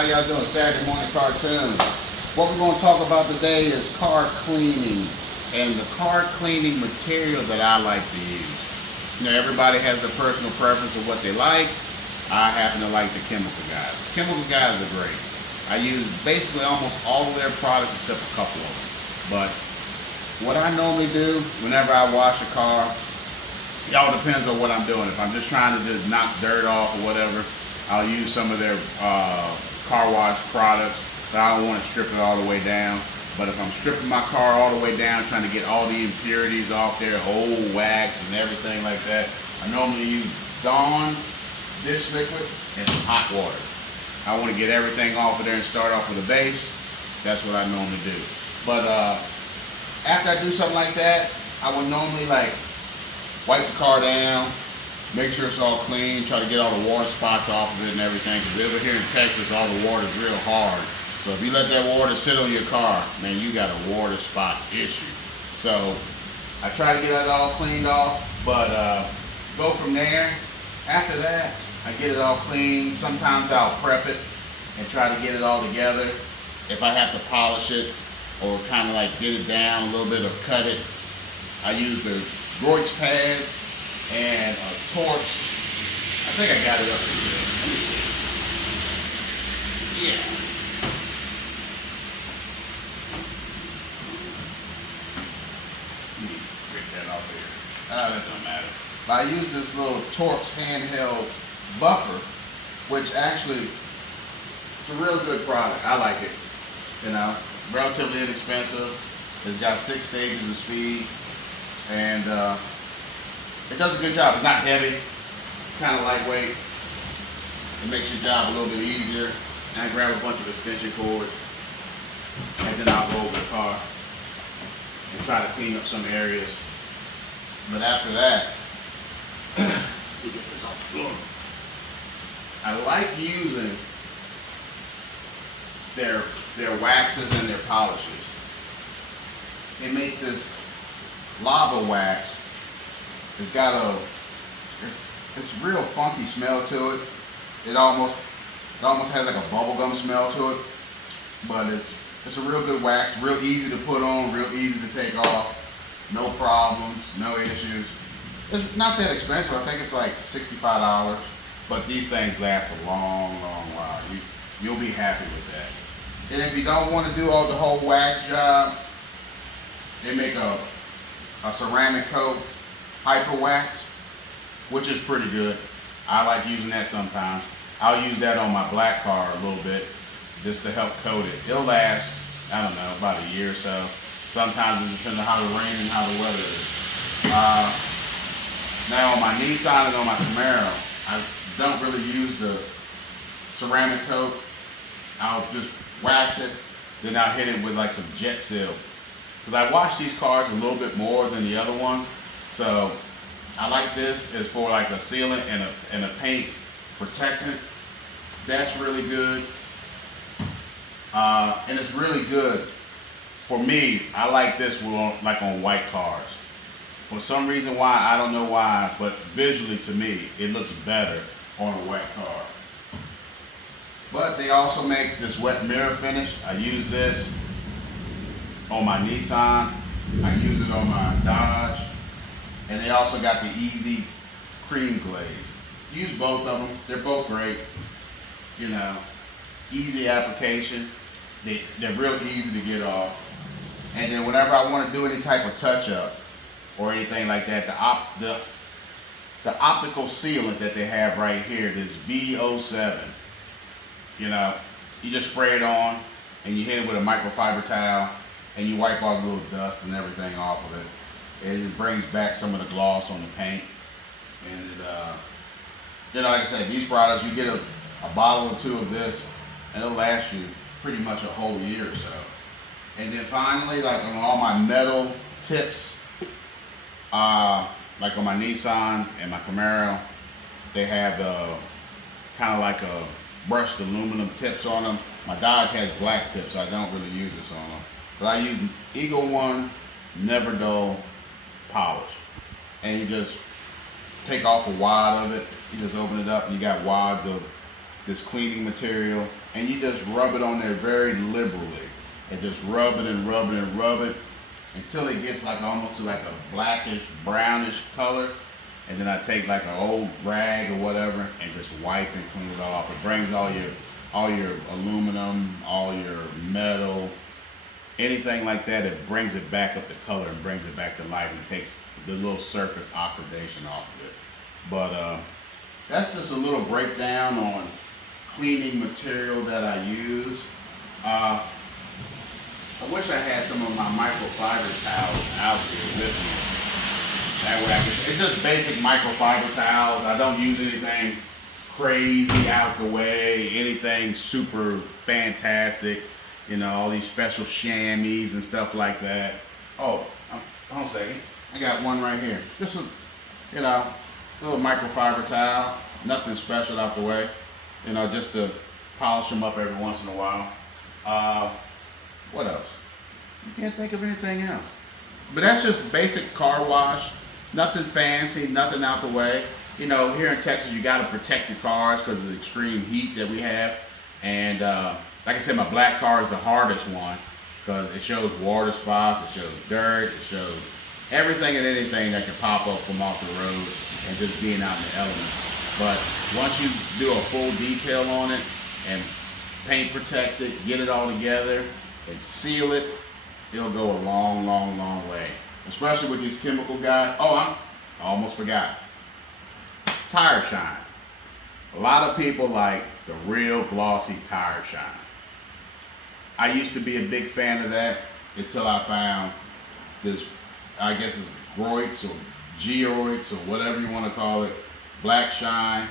How y'all doing? Saturday morning cartoon. What we're going to talk about today is car cleaning and the car cleaning material that I like to use. You know, everybody has their personal preference of what they like. I happen to like the chemical guys. Chemical guys are great. I use basically almost all of their products except a couple of them. But what I normally do whenever I wash a car, it all depends on what I'm doing. If I'm just trying to just knock dirt off or whatever, I'll use some of their car wash products, but I don't want to strip it all the way down. But if I'm stripping my car all the way down, trying to get all the impurities off there, old wax and everything like that, I normally use Dawn dish liquid and some hot water. I want to get everything off of there and start off with a base. That's what I normally do. But after I do something like that, I would normally like wipe the car down, make sure it's all clean, try to get all the water spots off of it and everything, because over here in Texas, all the water's real hard. So if you let that water sit on your car, man, you got a water spot issue. So I try to get it all cleaned off, but go from there. After that, I get it all clean. Sometimes I'll prep it and try to get it all together. If I have to polish it or kind of like get it down a little bit or cut it, I use the Groix pads and a torch. I think I got it up here. Let me see. Yeah. Let me break that off here. That doesn't matter. But I use this little Torx handheld buffer, which actually it's a real good product. I like it. You know, relatively inexpensive. It's got 6 stages of speed, and it does a good job. It's not heavy. It's kind of lightweight. It makes your job a little bit easier. And I grab a bunch of extension cord, and then I'll go over the car and try to clean up some areas. But after that, let me get this off the floor. I like using their waxes and their polishes. They make this lava wax. It's got it's real funky smell to it. It almost has like a bubblegum smell to it, but it's a real good wax, real easy to put on, real easy to take off, no problems, no issues. It's not that expensive. I think it's like $65, but these things last a long, long while. You'll be happy with that. And if you don't want to do the whole wax job, they make a ceramic coat hyper wax, which is pretty good. I like using that sometimes. I'll use that on my black car a little bit just to help coat it. It'll last, I don't know, about a year or so. Sometimes it depends on how the rain and how the weather is. Now on my Nissan and on my Camaro, I don't really use the ceramic coat. I'll just wax it, then I'll hit it with like some jet seal. Because I wash these cars a little bit more than the other ones, so I like this as for like a sealant and a paint protectant. That's really good, and it's really good for me. I like this like on white cars. For some reason why, I don't know why, but visually to me, it looks better on a wet car. But they also make this wet mirror finish. I use this on my Nissan. I use it on my Dodge. And they also got the Easy Cream Glaze. Use both of them. They're both great. You know, easy application. They're real easy to get off. And then whenever I want to do any type of touch-up or anything like that, the optical sealant that they have right here, this VO7, you know, you just spray it on and you hit it with a microfiber towel and you wipe all the little dust and everything off of it. And it brings back some of the gloss on the paint. And you know, like I said, these products, you get a bottle or 2 of this and it'll last you pretty much a whole year or so. And then finally, like on all my metal tips, like on my Nissan and my Camaro, they have kind of like a brushed aluminum tips on them. My Dodge has black tips, so I don't really use this on them. But I use Eagle One Never Dull polish. And you just take off a wad of it. You just open it up and you got wads of this cleaning material, and you just rub it on there very liberally, and just rub it and rub it and rub it until it gets like almost to like a blackish brownish color. And then I take like an old rag or whatever and just wipe and clean it off. It brings all your aluminum, all your metal, anything like that. It brings it back up the color and brings it back to life, and it takes the little surface oxidation off of it. But that's just a little breakdown on cleaning material that I use. I wish I had some of my microfiber towels out here with me. That way it's just basic microfiber towels. I don't use anything crazy out the way, anything super fantastic, you know, all these special chamois and stuff like that. Oh, hold on a second. I got one right here. This is, you know, little microfiber towel, nothing special out the way, you know, just to polish them up every once in a while. What else? You can't think of anything else. But that's just basic car wash. Nothing fancy, nothing out the way. You know, here in Texas, you got to protect your cars because of the extreme heat that we have. And like I said, my black car is the hardest one because it shows water spots, it shows dirt, it shows everything and anything that can pop up from off the road and just being out in the elements. But once you do a full detail on it and paint protect it, get it all together and seal it, it'll go a long, long, long way. Especially with these chemical guys. Oh, I almost forgot. Tire shine. A lot of people like the real glossy tire shine. I used to be a big fan of that until I found this, I guess it's Groits or Geoids or whatever you want to call it, black shine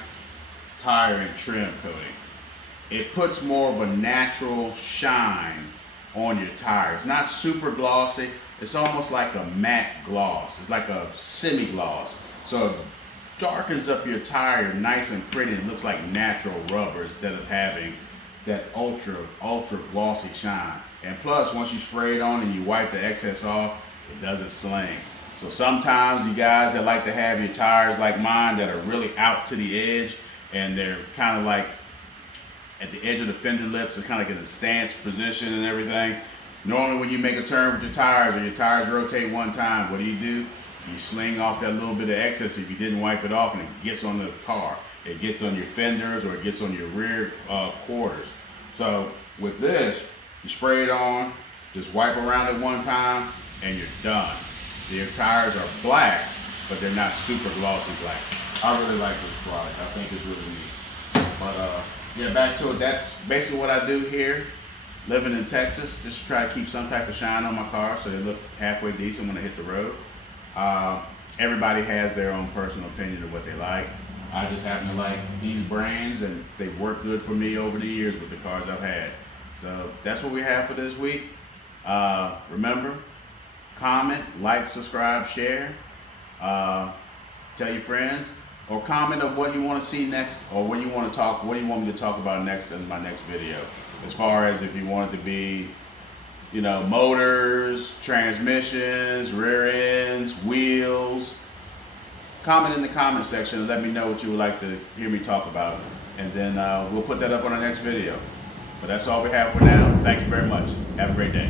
tire and trim coating. It puts more of a natural shine on your tire. It's not super glossy. It's almost like a matte gloss. It's like a semi-gloss. So it darkens up your tire nice and pretty. It looks like natural rubber instead of having that ultra glossy shine. And plus, once you spray it on and you wipe the excess off, it doesn't sling. So sometimes you guys that like to have your tires like mine that are really out to the edge and they're kind of like at the edge of the fender lips, it's kind of like in a stance position and everything. Normally when you make a turn with your tires or your tires rotate one time, what do? You sling off that little bit of excess if you didn't wipe it off, and it gets on the car. It gets on your fenders or it gets on your rear quarters. So with this, you spray it on, just wipe around it one time, and you're done. Your tires are black, but they're not super glossy black. I really like this product. I think it's really neat. But yeah, back to it. That's basically what I do here. Living in Texas, just try to keep some type of shine on my car so they look halfway decent when I hit the road. Everybody has their own personal opinion of what they like. I just happen to like these brands, and they've worked good for me over the years with the cars I've had. So that's what we have for this week. Remember, comment, like, subscribe, share, tell your friends, or comment of what you want to see next, or what do you want me to talk about next in my next video. As far as if you want it to be, you know, motors, transmissions, rear ends, wheels. Comment in the comment section and let me know what you would like to hear me talk about. And then we'll put that up on our next video. But that's all we have for now. Thank you very much. Have a great day.